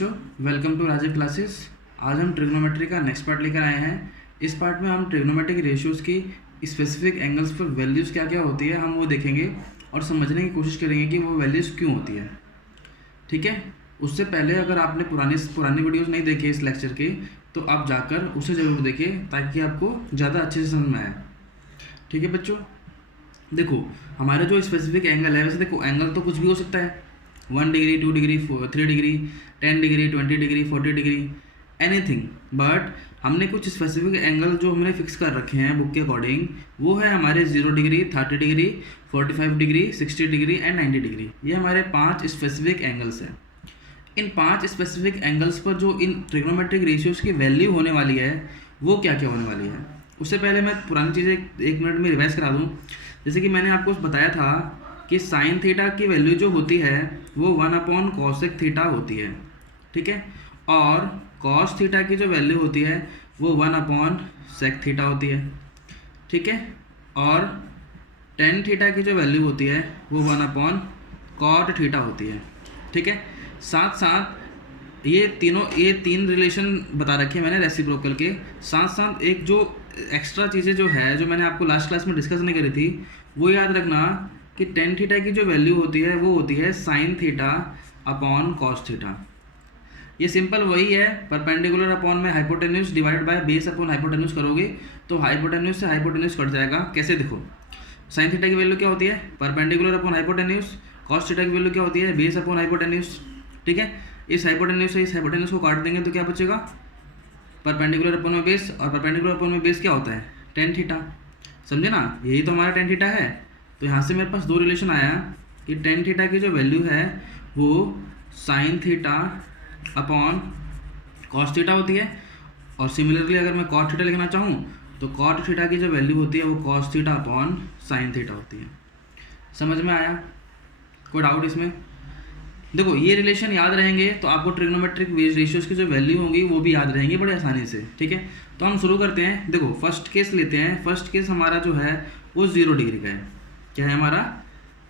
बच्चों, welcome to Rajiv classes. आज हम ट्रिग्नोमेट्री का नेक्स्ट पार्ट लेकर आए हैं। इस पार्ट में हम ट्रिग्नोमेट्रिक रेशियोज़ की स्पेसिफिक एंगल्स पर वैल्यूज़ क्या क्या होती है हम वो देखेंगे और समझने की कोशिश करेंगे कि वो वैल्यूज़ क्यों होती है। ठीक है, उससे पहले अगर आपने पुरानी वीडियोज़ नहीं देखी इस लेक्चर की तो आप जाकर उसे ज़रूर देखें ताकि आपको ज़्यादा अच्छे से समझ में आए। ठीक है बच्चों, देखो हमारा जो स्पेसिफिक एंगल है, वैसे देखो एंगल तो कुछ भी हो सकता है, 1 degree, 2 degree, 3 degree, 10 degree, 20 degree, 40 degree, anything. But हमने कुछ स्पेसिफिक एंगल जो हमने फिक्स कर रखे हैं बुक के अकॉर्डिंग, वो है हमारे 0 degree, 30 degree, 45 degree, 60 degree and 90 degree. ये हमारे 5 स्पेसिफिक एंगल्स हैं। इन 5 स्पेसिफिक एंगल्स पर जो इन ट्रिग्नोमेट्रिक रेशियोज़ की वैल्यू होने वाली है वो क्या क्या होने वाली है। उससे पहले मैं पुरानी चीज़ें एक मिनट में रिवाइज करा दूँ। जैसे कि मैंने आपको बताया था कि साइन थीटा की वैल्यू जो होती है वो 1/cosec थीटा होती है। ठीक है, और कॉस थीटा की जो वैल्यू होती है वो 1/sec थीटा होती है। ठीक है, और टेन थीटा की जो वैल्यू होती है वो 1/cot थीटा होती है। ठीक है, साथ साथ ये तीन रिलेशन बता रखे हैं मैंने रेसिप्रोकल के। साथ साथ एक जो एक्स्ट्रा चीज़ें जो है जो मैंने आपको लास्ट क्लास में डिस्कस नहीं करी थी वो याद रखना कि टेन थीटा की जो वैल्यू होती है वो होती है sine theta upon cos theta. ये सिंपल वही है, परपेंडिकुलर अपॉन में hypotenuse divided by base upon hypotenuse करोगे तो हाइपोटेन्यूज से हाइपोटेन्यूज कट जाएगा। कैसे, देखो साइन थीटा की वैल्यू क्या होती है, perpendicular upon hypotenuse. Cos theta की वैल्यू क्या होती है, बेस अपॉन हाइपोटेन्यूज। ठीक है, इस हाइपोटेन्यूज से इस हाइपोटेन्यूज को काट देंगे तो क्या बचेगा, परपेंडिकुलर अपॉन में बेस, और परपेंडिकुलर अपॉन में बेस क्या होता है, टेन थीटा। समझे ना, यही तो हमारा टेन थीटा है। तो यहाँ से मेरे पास दो रिलेशन आया कि टेन थीटा की जो वैल्यू है वो sine theta upon cos theta होती है, और सिमिलरली अगर मैं कॉट थीटा लिखना चाहूँ तो कॉट थीटा की जो वैल्यू होती है वो cos theta upon sine theta होती है। समझ में आया, कोई डाउट इसमें? देखो ये रिलेशन याद रहेंगे तो आपको ट्रिग्नोमेट्रिक रेशियोज़ की जो वैल्यू होंगी वो भी याद रहेंगी बड़े आसानी से। ठीक है, तो हम शुरू करते हैं। देखो फर्स्ट केस लेते हैं। फर्स्ट केस हमारा जो है वो 0 डिग्री का है। क्या है हमारा,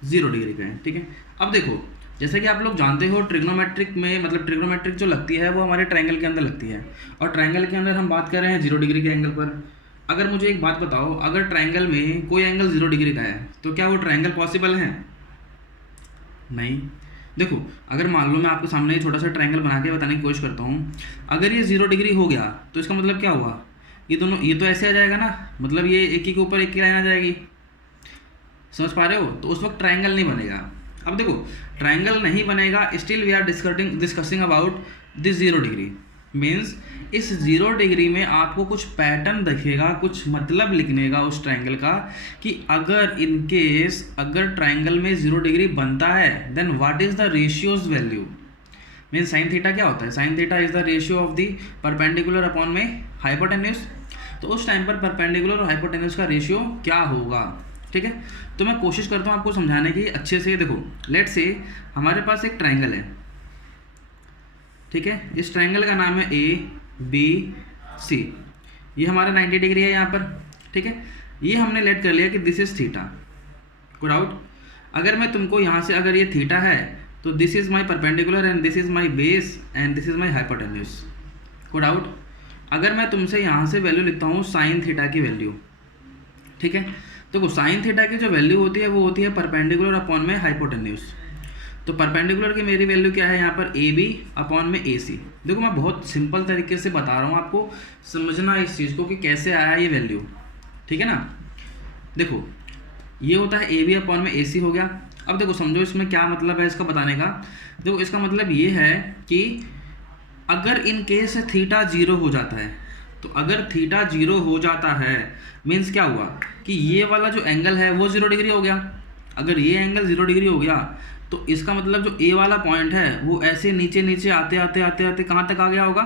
0 डिग्री का है। ठीक है, अब देखो जैसे कि आप लोग जानते हो ट्रिग्नोमेट्रिक में मतलब ट्रिग्नोमेट्रिक जो लगती है वो हमारे ट्रायंगल के अंदर लगती है, और ट्रायंगल के अंदर हम बात कर रहे हैं 0 डिग्री के एंगल पर। अगर मुझे एक बात बताओ, अगर ट्रायंगल में कोई एंगल 0 डिग्री का है तो क्या वो ट्रायंगल पॉसिबल है? नहीं। देखो अगर मान लो मैं आपके सामने छोटा सा ट्रायंगल बना के बताने की कोशिश करता हूँ, अगर ये 0 डिग्री हो गया तो इसका मतलब क्या हुआ, ये दोनों ये तो ऐसे आ जाएगा ना, मतलब ये एक ही के ऊपर एक की लाइन आ जाएगी। समझ पा रहे हो? तो उस वक्त ट्रायंगल नहीं बनेगा। अब देखो ट्रायंगल नहीं बनेगा, still we are discussing about this 0 degree. Means इस 0 डिग्री में आपको कुछ पैटर्न दिखेगा, कुछ मतलब लिखने का उस ट्रायंगल का कि अगर इन केस अगर ट्रायंगल में 0 डिग्री बनता है then what is the ratios value. Means sine theta क्या होता है, sine theta is the ratio of the perpendicular upon में हाइपोटेन्यूज। तो उस टाइम पर परपेंडिकुलर और हाइपोटेन्यूज का रेशियो क्या होगा। ठीक है, तो मैं कोशिश करता हूँ आपको समझाने की अच्छे से। देखो लेट से हमारे पास एक ट्रायंगल है। ठीक है, इस ट्रायंगल का नाम है ABC। ये हमारा 90 डिग्री है यहाँ पर। ठीक है, ये हमने लेट कर लिया कि दिस इज थीटा। कोई डाउट? अगर मैं तुमको यहाँ से अगर ये थीटा है तो this is my perpendicular and this is my base and this is my hypotenuse. कोई डाउट? अगर मैं तुमसे यहाँ से वैल्यू लिखता हूँ साइन थीटा की वैल्यू। ठीक है, देखो साइन थीटा की जो वैल्यू होती है वो होती है परपेंडिकुलर अपॉन में हाइपोटेन्यूज। तो परपेंडिकुलर की मेरी वैल्यू क्या है यहाँ पर, AB अपॉन में AC। देखो मैं बहुत सिंपल तरीके से बता रहा हूँ, आपको समझना इस चीज़ को कि कैसे आया ये वैल्यू। ठीक है ना, देखो ये होता है AB अपॉन में AC हो गया। अब देखो समझो इसमें क्या मतलब है इसका बताने का। देखो इसका मतलब ये है कि अगर इन केस थीटा 0 हो जाता है, तो अगर थीटा 0 हो जाता है मीन्स क्या हुआ कि ये वाला जो एंगल है वो 0 डिग्री हो गया। अगर ये एंगल 0 डिग्री हो गया तो इसका मतलब जो A वाला पॉइंट है वो ऐसे नीचे नीचे आते आते आते आते कहाँ तक आ गया होगा,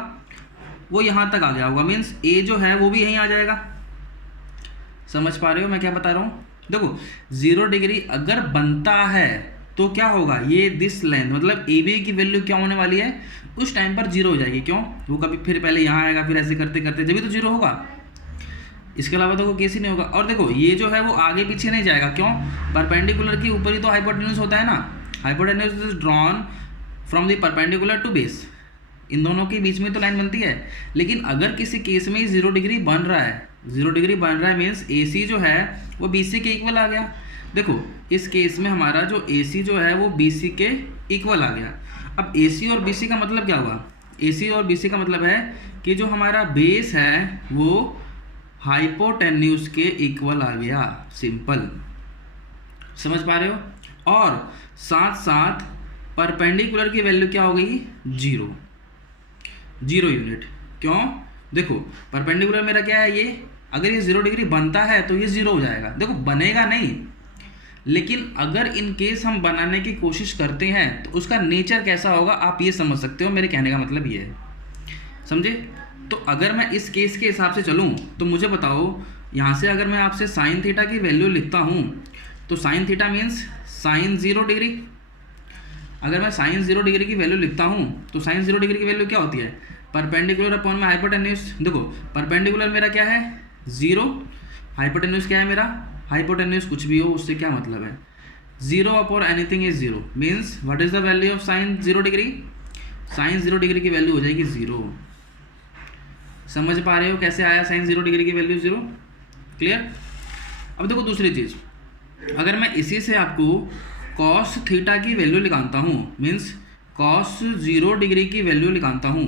वो यहाँ तक आ गया होगा। मीन्स A जो है वो भी यहीं आ जाएगा। समझ पा रहे हो मैं क्या बता रहा हूँ? देखो 0 डिग्री अगर बनता है तो क्या होगा, ये दिस लेंथ मतलब AB की वैल्यू क्या होने वाली है, उस टाइम पर 0 हो जाएगी। क्यों? वो कभी फिर पहले यहाँ आएगा, फिर ऐसे करते करते जब भी तो 0 होगा। इसके अलावा तो कोई केस ही नहीं होगा। और देखो ये जो है वो आगे पीछे नहीं जाएगा। क्यों? परपेंडिकुलर के ऊपर ही तो हाइपोटेन्यूज होता है ना। Hypotenuse is drawn from the perpendicular to base. इन दोनों के बीच में तो लाइन बनती है। लेकिन अगर किसी केस में 0 डिग्री बन रहा है, 0 डिग्री बन रहा है मीन्स AC जो है वो BC के इक्वल आ गया। देखो इस केस में हमारा जो AC जो है वो BC के इक्वल आ गया। अब AC और BC का मतलब क्या हुआ? AC और BC का मतलब है कि जो हमारा बेस है वो हाइपोटेन्यूज के इक्वल आ गया, सिंपल। समझ पा रहे हो? और साथ साथ परपेंडिकुलर की वैल्यू क्या हो गई? 0 यूनिट। क्यों? देखो परपेंडिकुलर मेरा क्या है, ये अगर ये 0 डिग्री बनता है तो ये 0 हो जाएगा। देखो बनेगा नहीं, लेकिन अगर इन केस हम बनाने की कोशिश करते हैं तो उसका नेचर कैसा होगा आप ये समझ सकते हो। मेरे कहने का मतलब ये है, समझे? तो अगर मैं इस केस के हिसाब से चलूँ तो मुझे बताओ, यहाँ से अगर मैं आपसे साइन थीटा की वैल्यू लिखता हूँ तो sine theta means sign 0 degree. अगर मैं साइन 0 डिग्री की वैल्यू लिखता हूँ तो साइन 0 डिग्री की वैल्यू क्या होती है? परपेंडिकुलर अपॉन में हाइपोटेन्यूज। देखो परपेंडिकुलर मेरा क्या है? 0। हाइपोटेन्यूज क्या है मेरा? हाइपोटेन्यूज कुछ भी हो उससे क्या मतलब है? 0 upon anything is 0 means what is the value of sine 0 degree? Sine 0 degree की वैल्यू हो जाएगी 0। समझ पा रहे हो कैसे आया साइन 0 डिग्री की वैल्यू 0? क्लियर? अब देखो दूसरी चीज़, अगर मैं इसी से आपको कॉस थीटा की वैल्यू निकालता हूँ मीन्स कॉस 0 डिग्री की वैल्यू निकालता हूँ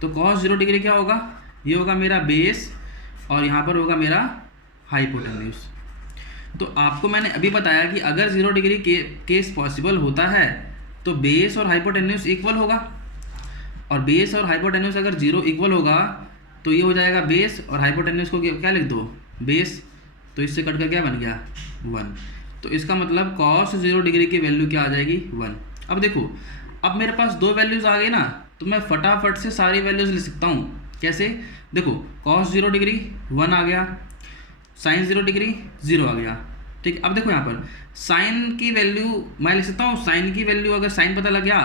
तो कॉस 0 डिग्री क्या होगा? ये होगा मेरा बेस और यहाँ पर होगा मेरा हाइपोटेन्यूज। तो आपको मैंने अभी बताया कि अगर 0 डिग्री केस पॉसिबल होता है तो बेस और हाइपोटेन्यूज इक्वल होगा, और बेस और हाइपोटेन्यूज अगर 0 इक्वल होगा तो ये हो जाएगा बेस और हाइपोटेन्यूज को क्या लिख दो? बेस। तो इससे कट कर क्या बन गया? 1। तो इसका मतलब कॉस 0 डिग्री की वैल्यू क्या आ जाएगी? 1। अब देखो अब मेरे पास 2 वैल्यूज़ आ गई ना, तो मैं फटाफट से सारी वैल्यूज़ लिख सकता हूँ। कैसे? देखो कॉस 0 डिग्री 1 आ गया, साइन 0 डिग्री 0 आ गया। ठीक, अब देखो यहाँ पर साइन की वैल्यू मैं लिख सकता हूँ। साइन की वैल्यू अगर साइन पता लग गया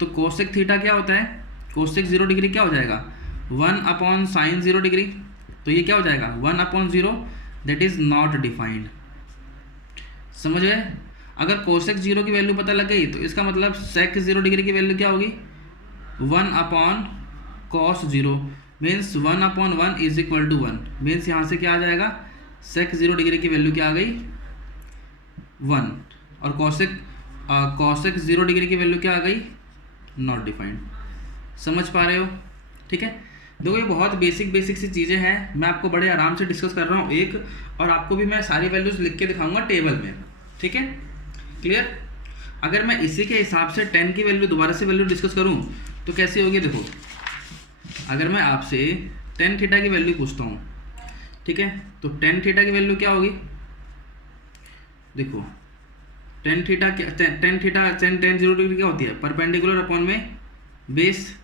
तो कोसेक थीटा क्या होता है? कोसेक 0 डिग्री क्या हो जाएगा? 1 अपॉन साइन 0 डिग्री। तो ये क्या हो जाएगा? 1 upon 0 that is not defined. समझ गए? अगर कोसेक 0 की वैल्यू पता लग गई तो इसका मतलब सेक 0 डिग्री की वैल्यू क्या होगी? 1 upon cos 0 means 1 upon 1 is equal to 1 means यहाँ से क्या आ जाएगा? सेक 0 डिग्री की वैल्यू क्या आ गई? 1। और कॉसेक 0 डिग्री की वैल्यू क्या आ गई? Not defined. समझ पा रहे हो? ठीक है, देखो ये बहुत बेसिक सी चीज़ें हैं, मैं आपको बड़े आराम से डिस्कस कर रहा हूँ एक, और आपको भी मैं सारी वैल्यूज़ लिख के दिखाऊंगा टेबल में। ठीक है, क्लियर? अगर मैं इसी के हिसाब से 10 की वैल्यू दोबारा से वैल्यू डिस्कस करूँ तो कैसे होगी? देखो अगर मैं आपसे टेन थीटा की वैल्यू पूछता हूँ, ठीक है, तो टेन थीटा की वैल्यू क्या होगी? देखो टेन थीटा 0 डिग्री क्या होती है? परपेंडिकुलर अपॉन में बेस।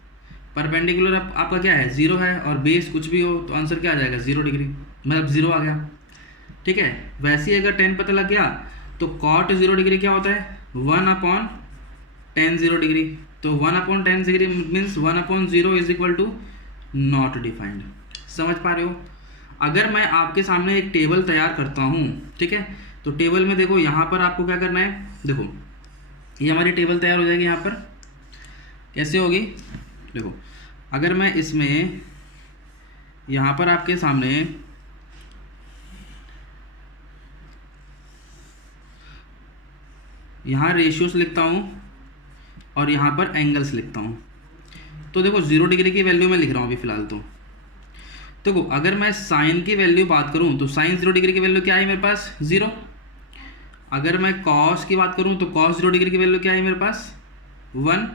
परपेंडिकुलर आपका क्या है? 0 है, और बेस कुछ भी हो तो आंसर क्या आ जाएगा? 0 डिग्री, मतलब 0 आ गया। ठीक है, वैसे ही अगर 10 पता लग गया तो कॉट 0 डिग्री क्या होता है? 1 अपॉन टेन 0 डिग्री। तो 1 upon tan degree means 1 upon 0 is equal to not defined. समझ पा रहे हो? अगर मैं आपके सामने एक टेबल तैयार करता हूँ, ठीक है, तो टेबल में देखो यहाँ पर आपको क्या करना है? देखो ये हमारी टेबल तैयार हो जाएगी। यहाँ पर कैसे होगी? देखो अगर मैं इसमें यहाँ पर आपके सामने यहाँ रेशियोस लिखता हूँ और यहाँ पर एंगल्स लिखता हूँ, तो देखो 0 डिग्री की वैल्यू मैं लिख रहा हूँ अभी फ़िलहाल। तो देखो अगर मैं साइन की वैल्यू बात करूँ तो साइन 0 डिग्री की वैल्यू क्या है मेरे पास? 0। अगर मैं कॉस की बात करूँ तो कॉस 0 डिग्री की वैल्यू क्या है मेरे पास? 1।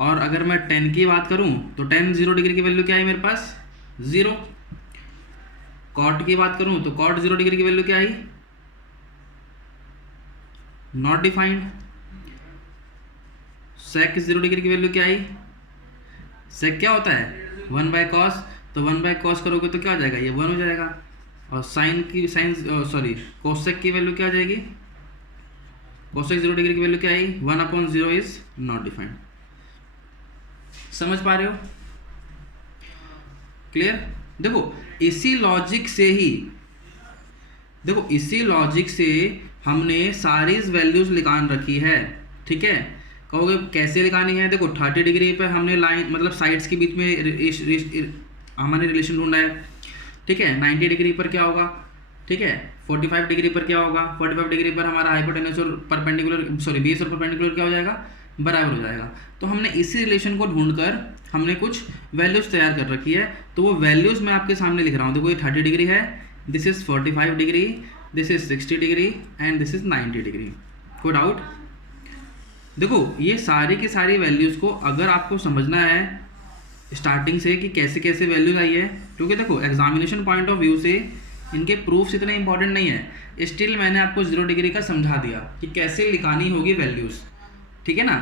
और अगर मैं टेन की बात करूँ तो टेन 0 डिग्री की वैल्यू क्या है मेरे पास? 0। कॉट की बात करूँ तो कॉट 0 डिग्री की वैल्यू क्या आई? Not defined. सेक 0 डिग्री की वैल्यू क्या आई? सेक क्या होता है? 1 बाय कॉस। तो 1 बाय कॉस करोगे तो क्या हो जाएगा? ये 1 हो जाएगा। और कोसेक की वैल्यू क्या आ जाएगी? कोसेक 0 डिग्री की वैल्यू क्या आई? 1 अपॉन 0 इज नॉट डिफाइंड। समझ पा रहे हो? क्लियर? देखो इसी लॉजिक से हमने सारी वैल्यूज निकाल रखी है। ठीक है, कहोगे कैसे लिखानी है, देखो 30 डिग्री पे हमने लाइन मतलब साइड्स के बीच में हमारे रिलेशन ढूंढा है, ठीक है। 90 डिग्री पर क्या होगा, ठीक है। 45 डिग्री पर क्या होगा, 45 डिग्री पर हमारा हाइपोटेन्यूज और परपेंडिकुलर सॉरी बेस और परपेंडिकुलर क्या हो जाएगा, बराबर हो जाएगा। तो हमने इसी रिलेशन को ढूंढकर हमने कुछ वैल्यूज़ तैयार कर रखी है, तो वो वैल्यूज़ मैं आपके सामने लिख रहा हूँ। देखो ये 30 डिग्री है, this is 45 degree, this is 60 degree and this is 90 degree. कोई डाउट? देखो ये सारी की सारी वैल्यूज़ को अगर आपको समझना है स्टार्टिंग से कि कैसे कैसे वैल्यूज आई है, क्योंकि देखो एग्जामिनेशन पॉइंट ऑफ व्यू से इनके प्रूफ्स इतने इंपॉर्टेंट नहीं है, स्टिल मैंने आपको 0 डिग्री का समझा दिया कि कैसे लिखानी होगी वैल्यूज़, ठीक है ना।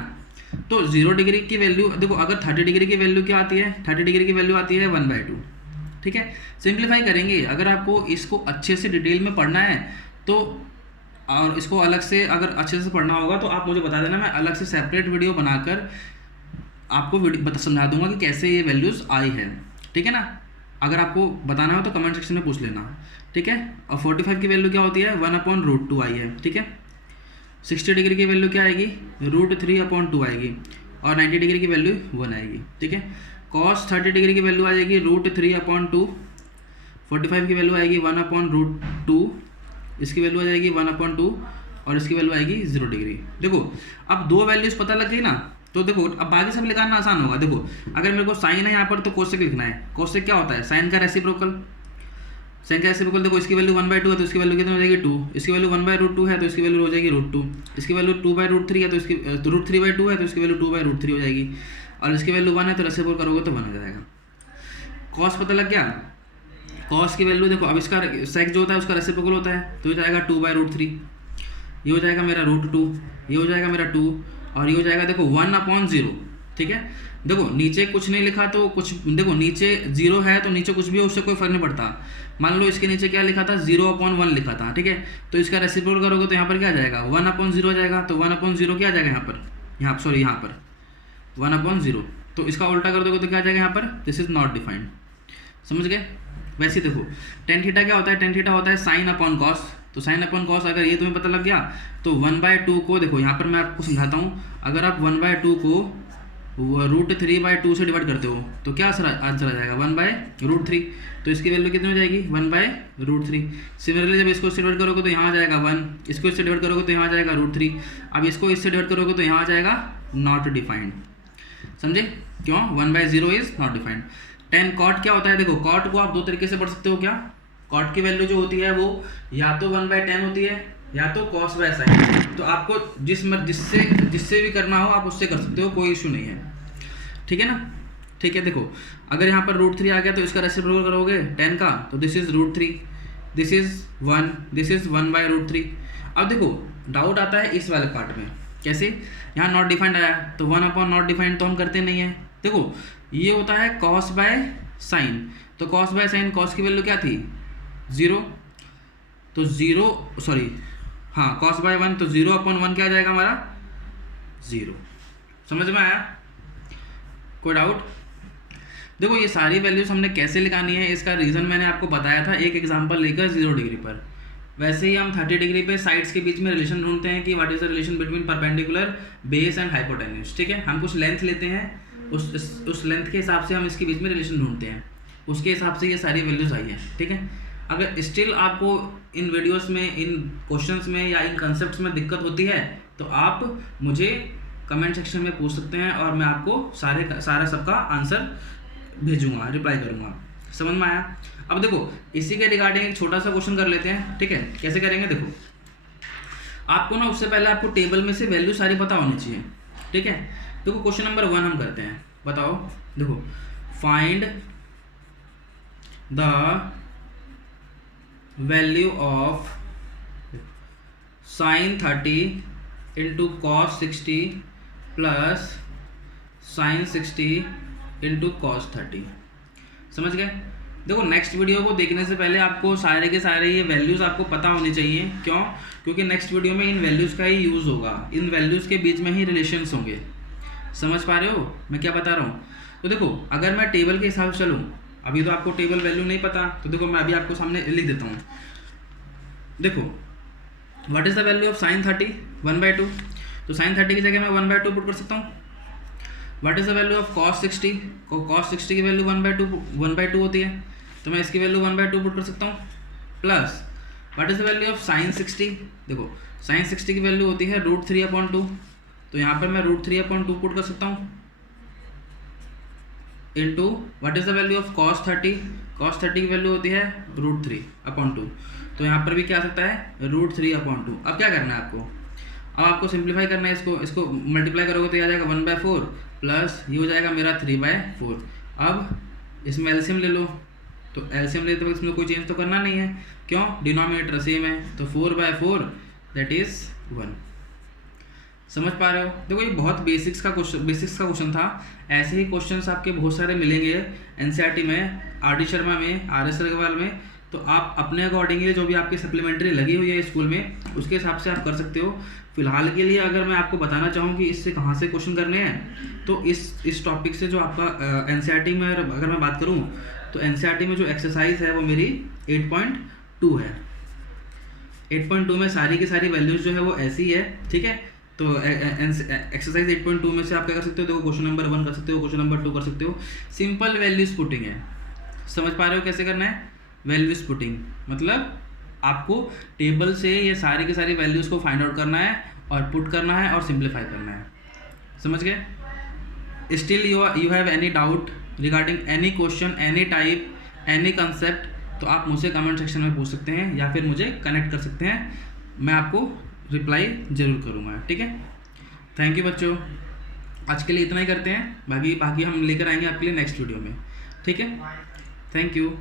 तो 0 डिग्री की वैल्यू देखो, अगर 30 डिग्री की वैल्यू क्या आती है, 30 डिग्री की वैल्यू आती है 1/2, ठीक है। सिंप्लीफाई करेंगे, अगर आपको इसको अच्छे से डिटेल में पढ़ना है तो और इसको अलग से अगर अच्छे से पढ़ना होगा तो आप मुझे बता देना, मैं अलग से सेपरेट वीडियो बनाकर आपको समझा दूंगा कि कैसे ये वैल्यूज़ आई है, ठीक है ना। अगर आपको बताना हो तो कमेंट सेक्शन में पूछ लेना, ठीक है। और 45 की वैल्यू क्या होती है, 1/√2 आई है, ठीक है। 60 डिग्री की वैल्यू क्या आएगी, √3/2 आएगी, और 90 डिग्री की वैल्यू 1 आएगी, ठीक है। cos 30 डिग्री की वैल्यू आ जाएगी √3/2, 45 की वैल्यू आएगी 1/√2, इसकी वैल्यू आ जाएगी 1/2 और इसकी वैल्यू आएगी 0 डिग्री। देखो अब दो वैल्यूज़ पता लग गई ना, तो देखो अब बाकी सब लिखाना आसान होगा। देखो अगर मेरे को साइन है यहाँ पर तो कोसेक लिखना है। कोसेक क्या होता है, साइन का रेसिप्रोकल। साइन का रेसिप्रोकल देखो इसकी वैल्यू 1/2 है तो इसकी वैल्यू कितनी हो जाएगी 2, इसकी वैल्यू 1/√2 है तो इसकी वैल्यू हो जाएगी √2, इसकी वैल्यू 2/√3 है तो इसकी √3/2 है तो इसकी वैल्यू 2/√3 हो जाएगी, और इसकी वैल्यू 1 है तो रेसिप्रोकल करोगे तो 1 हो जाएगा। कॉस पता लग गया, कॉस की वैल्यू देखो, अब इसका सेक जो होता है उसका रेसिप्रोकल होता है तो ये जाएगा 2/√3, ये हो जाएगा मेरा √2, ये हो जाएगा मेरा 2, और ये हो जाएगा देखो 1/0, ठीक है। देखो नीचे कुछ नहीं लिखा तो कुछ, देखो नीचे 0 है तो नीचे कुछ भी हो उससे कोई फर्क नहीं पड़ता। मान लो इसके नीचे क्या लिखा था, 0/1 लिखा था, ठीक है। तो इसका रेसिप्रोकल करोगे तो यहाँ पर क्या आ जाएगा, 1/0 हो जाएगा। तो 1/0 क्या आ जाएगा यहाँ पर, यहाँ पर 1/0, तो इसका उल्टा कर दोगे तो क्या आ जाएगा यहाँ पर, दिस इज नॉट डिफाइंड। समझ गए? वैसे देखो tan थीटा क्या होता है, tan थीटा होता है sin/cos। तो sin/cos अगर ये तुम्हें पता लग गया तो 1/2 को देखो यहाँ पर मैं आपको समझाता हूँ, अगर आप 1/2 को √3/2 से डिवाइड करते हो तो क्या आंसर आ जाएगा 1/√3। तो इसकी वैल्यू कितनी हो जाएगी 1/√3। सिमिलरली जब इसको इससे डिवाइड करोगे तो यहाँ आ जाएगा 1, इसको इससे डिवाइड करोगे तो यहाँ आ जाएगा √3, अब इसको इससे डिवाइड करोगे तो यहाँ आ जाएगा नॉट डिफाइंड। समझे क्यों, 1/0 is not defined. tan cot क्या होता है, देखो cot को आप दो तरीके से पढ़ सकते हो। क्या, cot की वैल्यू जो होती है वो या तो 1/tan होती है या तो cos/sin। तो आपको जिससे भी करना हो आप उससे कर सकते हो, कोई इशू नहीं है, ठीक है ना। ठीक है, देखो अगर यहाँ पर √3 आ गया तो इसका रेसिप्रोकल करोगे tan का, तो this is √3, this is 1, this is 1/√3। अब देखो डाउट आता है इस वाले पार्ट में, कैसे, यहाँ नॉट डिफाइंड आया तो 1/नॉट डिफाइंड तो हम करते नहीं है। देखो ये होता है cos/sin, तो cos/sin, cos की वैल्यू क्या थी 0, तो 0 सॉरी हाँ cos/1, तो 0/1 क्या आ जाएगा हमारा 0। समझ में आया, कोई डाउट? देखो ये सारी वैल्यूज हमने कैसे निकालनी है इसका रीज़न मैंने आपको बताया था एक एग्जांपल लेकर 0 डिग्री पर। वैसे ही हम 30 डिग्री पे साइड्स के बीच में रिलेशन ढूंढते हैं कि what is the relation between perpendicular base and hypotenuse, ठीक है। हम कुछ लेंथ लेते हैं, उस लेंथ के हिसाब से हम इसके बीच में रिलेशन ढूंढते हैं, उसके हिसाब से ये सारी वैल्यूज आई हैं, ठीक है। अगर स्टिल आपको इन वीडियोस में, इन क्वेश्चंस में या इन कंसेप्ट्स में दिक्कत होती है तो आप मुझे कमेंट सेक्शन में पूछ सकते हैं और मैं आपको सारा सबका आंसर भेजूंगा, रिप्लाई करूंगा। समझ में आया? अब देखो इसी के रिगार्डिंग एक छोटा सा क्वेश्चन कर लेते हैं, ठीक है। कैसे करेंगे, देखो आपको ना उससे पहले आपको टेबल में से वैल्यू सारी पता होनी चाहिए, ठीक है। देखो क्वेश्चन नंबर 1 हम करते हैं, बताओ। देखो find the value of sin 30 into cos 60 plus sin 60 into cos 30। समझ गए? देखो नेक्स्ट वीडियो को देखने से पहले आपको सारे के सारे ये वैल्यूज़ आपको पता होनी चाहिए। क्यों? क्योंकि नेक्स्ट वीडियो में इन वैल्यूज़ का ही यूज़ होगा, इन वैल्यूज़ के बीच में ही रिलेशंस होंगे। समझ पा रहे हो मैं क्या बता रहा हूँ? तो देखो अगर मैं टेबल के हिसाब से चलूँ, अभी तो आपको टेबल वैल्यू नहीं पता, तो देखो मैं अभी आपको सामने लिख देता हूँ। देखो what is the value of sin 30 1/2। तो साइन 30 की जगह मैं 1/2 पुट कर सकता हूँ। What is the value of cos 60? Cos 60 की वैल्यू 1/2 होती है, तो मैं इसकी वैल्यू 1/2 पुट कर सकता हूँ। Plus what is the value of sign 60? देखो साइन 60 की वैल्यू होती है √3/2, तो यहाँ पर मैं √3/2 पुट कर सकता हूँ into what is the value of cos 30? Cos 30 की वैल्यू होती है √3/2, तो यहाँ पर भी क्या आ सकता है √3/2। अब क्या करना है आपको? अब आपको सिंप्लीफाई करना है, इसको मल्टीप्लाई करोगे तो ये आ जाएगा 1/4 प्लस ये हो जाएगा मेरा 3/4। अब इसमें एलसीएम ले लो, तो एलसीएम लेते वक्त इसमें कोई चेंज तो करना नहीं है, क्यों? डिनोमिनेटर सेम है, तो 4/4 दैट इज़ 1। समझ पा रहे हो? देखो ये बहुत बेसिक्स का क्वेश्चन था। ऐसे ही क्वेश्चंस आपके बहुत सारे मिलेंगे एनसीईआरटी में, आर डी शर्मा में, आर एस अग्रवाल में, तो आप अपने अकॉर्डिंगली जो भी आपकी सप्लीमेंट्री लगी हुई है स्कूल में उसके हिसाब से आप कर सकते हो। फिलहाल के लिए अगर मैं आपको बताना चाहूँ कि इससे कहाँ से क्वेश्चन करने हैं, तो इस टॉपिक से जो आपका एनसीईआरटी में अगर मैं बात करूँ तो एनसीईआरटी में जो एक्सरसाइज है वो मेरी 8.2 है। 8.2 में सारी की सारी वैल्यूज जो है वो ऐसी है, ठीक है। तो एक्सरसाइज 8.2 में से आप क्या कर सकते हो? देखो क्वेश्चन नंबर 1 कर सकते हो, क्वेश्चन नंबर 2 कर सकते हो। सिंपल वैल्यूज पुटिंग है, समझ पा रहे हो कैसे करना है? वैल्यूज पुटिंग मतलब आपको टेबल से ये सारी की सारी वैल्यूज़ को फाइंड आउट करना है और पुट करना है और सिंप्लीफाई करना है। समझ गए? Still you have any doubt regarding any question, any type, any concept, तो आप मुझसे कमेंट सेक्शन में पूछ सकते हैं या फिर मुझे कनेक्ट कर सकते हैं, मैं आपको रिप्लाई ज़रूर करूँगा, ठीक है। थैंक यू बच्चों, आज के लिए इतना ही करते हैं, बाकी हम लेकर आएंगे आपके लिए नेक्स्ट वीडियो में, ठीक है। Thank you.